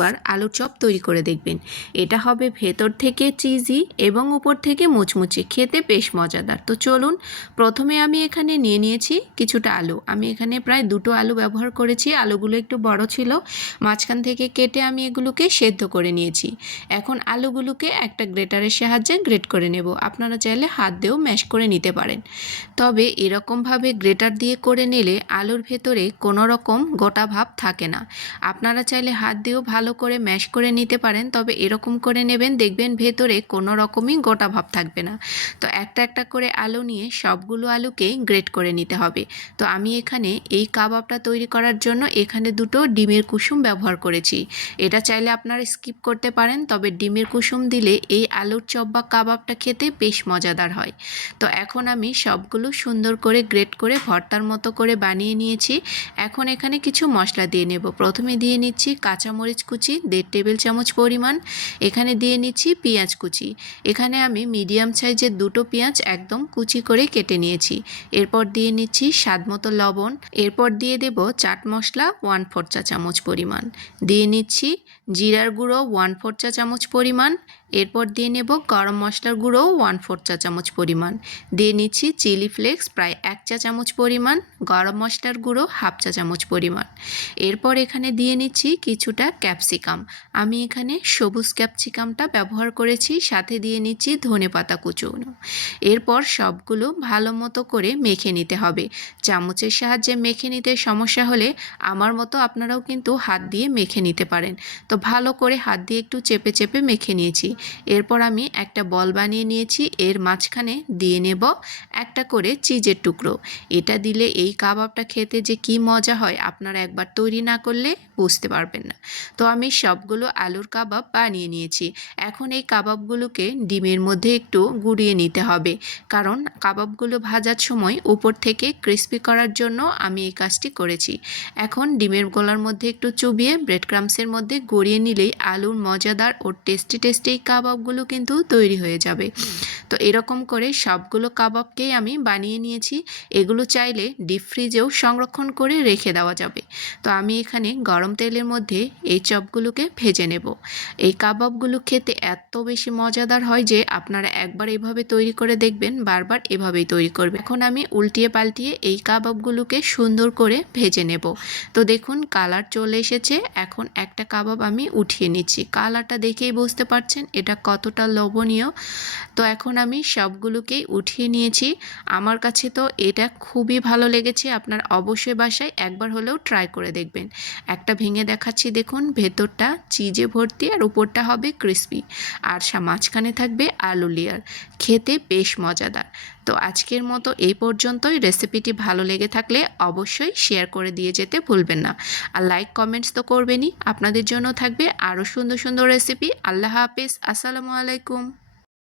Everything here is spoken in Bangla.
একবার আলুর চপ তৈরি করে দেখবেন। এটা হবে ভেতর থেকে চিজি এবং উপর থেকে মুচমুচে, খেতে বেশ মজাদার। তো চলুন, প্রথমে আমি এখানে নিয়ে নিয়েছি কিছুটা আলু। আমি এখানে প্রায় 2টো আলু ব্যবহার করেছি। আলুগুলো একটু বড় ছিল, মাঝখান থেকে কেটে আমি এগুলোকে সেদ্ধ করে নিয়েছি। এখন আলুগুলোকে একটা গ্রেটারের সাহায্যে গ্রেট করে নেব। আপনারা চাইলে হাত দিয়েও ম্যাশ করে নিতে পারেন, তবে এরকমভাবে গ্রেটার দিয়ে করে নিলে আলুর ভেতরে কোনো রকম গোটা ভাব থাকে না। আপনারা চাইলে হাত দিয়েও ভালো করে ম্যাশ করে নিতে পারেন, তবে এরকম করে নেবেন, দেখবেন ভেতরে কোনো রকমই গোটা ভাব থাকবে না। তো একটা একটা করে আলু নিয়ে সবগুলো আলুকেই গ্রেট করে নিতে হবে। তো আমি এখানে এই কাবাবটা তৈরি করার জন্য এখানে 2টো ডিমের কুসুম ব্যবহার করেছি। এটা চাইলে আপনারা স্কিপ করতে পারেন, তবে ডিমের কুসুম দিলে এই আলুর চপ বা কাবাবটা খেতে বেশ মজাদার হয়। তো এখন আমি সবগুলো সুন্দর করে গ্রেট করে ভর্তার মতো করে বানিয়ে নিয়েছি। এখন এখানে কিছু মশলা দিয়ে নেব। প্রথমে দিয়ে নিচ্ছি কাঁচামরিচ কুচি 1.5 টেবিল চামচ পরিমাণ। এখানে দিয়ে নিচ্ছি পেঁয়াজ কুচি। এখানে আমি মিডিয়াম সাইজের 2টো পেঁয়াজ একদম কুচি করে কেটে নিয়েছি। এরপর দিয়ে নিচ্ছি স্বাদমতো লবণ। এরপর দিয়ে দেব চাট মশলা 1/4 চা চামচ পরিমাণ। দিয়ে নিচ্ছি জিরার গুঁড়ো 1/4 চা চামচ পরিমাণ। এরপর দিয়ে নেব গরম মশলার গুঁড়ো 1/4 চা চামচ পরিমাণ। দিয়ে নিচ্ছি চিলি ফ্লেক্স প্রায় 1 চা চামচ পরিমাণ, গরম মশলার গুঁড়ো 1/2 চা চামচ পরিমাণ। এরপর এখানে দিয়ে নিচ্ছি কিছুটা ক্যাপসিকাম। আমি এখানে সবুজ ক্যাপসিকামটা ব্যবহার করেছি, সাথে দিয়ে নিচ্ছি ধনেপাতা কুচনো। এরপর সবগুলো ভালো মতো করে মেখে নিতে হবে। চামচের সাহায্যে মেখে নিতে সমস্যা হলে আমার মতো আপনারাও কিন্তু হাত দিয়ে মেখে নিতে পারেন। তো ভালো করে হাত দিয়ে একটু চেপে চেপে মেখে নিয়েছি। এরপর আমি একটা বল বানিয়ে নিয়েছি। এর মাঝখানে দিয়ে নেব একটা করে চিজের টুকরো। এটা দিলে এই কাবাবটা খেতে যে কি মজা হয়, আপনারা একবার তৈরি না করলে বুঝতে পারবেন না। তো আমি সবগুলো আলুর কাবাব বানিয়ে নিয়েছি। এখন এই কাবাবগুলোকে ডিমের মধ্যে একটু গুঁড়িয়ে নিতে হবে, কারণ কাবাবগুলো ভাজার সময় উপর থেকে ক্রিস্পি করার জন্য আমি এই কাজটি করেছি। এখন ডিমের গোলার মধ্যে একটু চুবিয়ে ব্রেড ক্রাম্বসের মধ্যে গড়িয়ে নিলেই আলুর মজাদার ও টেস্টি টেস্টি এই কাবাবগুলো কিন্তু তৈরি হয়ে যাবে। তো এরকম করে সবগুলো কাবাবকেই আমি বানিয়ে নিয়েছি। এগুলো চাইলে ডিপ ফ্রিজেও সংরক্ষণ করে রেখে দেওয়া যাবে। তো আমি এখানে গরম তেলের মধ্যে এই চপগুলোকে ভেজে নেব। এই কাবাবগুলো খেতে এত বেশি মজাদার হয় যে আপনারা একবার এভাবে তৈরি করে দেখবেন, বারবার এভাবেই তৈরি করবে। এখন আমি উল্টিয়ে পাল্টিয়ে এই কাবাবগুলোকে সুন্দর করে ভেজে নেব। তো দেখুন কালার চলে এসেছে। এখন একটা কাবাব আমি উঠিয়ে নিচ্ছি। কালারটা দেখেই বুঝতে পারছেন এটা কতটা লোভনীয়। তো এখন আমি সবগুলোকেই উঠিয়ে নিয়েছি। আমার কাছে তো এটা খুবই ভালো লেগেছে। আপনার অবশ্যই বাসায় একবার হলেও ট্রাই করে দেখবেন। একটা ভেঙে দেখাচ্ছি, দেখুন ভেতরটা চিজে ভর্তি আর উপরটা হবে ক্রিস্পি, আর মাঝখানে থাকবে আলু লেয়ার। খেতে বেশ মজাদার। তো আজকের মতো এই পর্যন্তই। রেসিপিটি ভালো লেগে থাকলে অবশ্যই শেয়ার করে দিয়ে যেতে ভুলবেন না। আর লাইক কমেন্টস তো করবেনই। আপনাদের জন্য থাকবে আরও সুন্দর সুন্দর রেসিপি। আল্লাহ হাফেজ, আসসালামু আলাইকুম।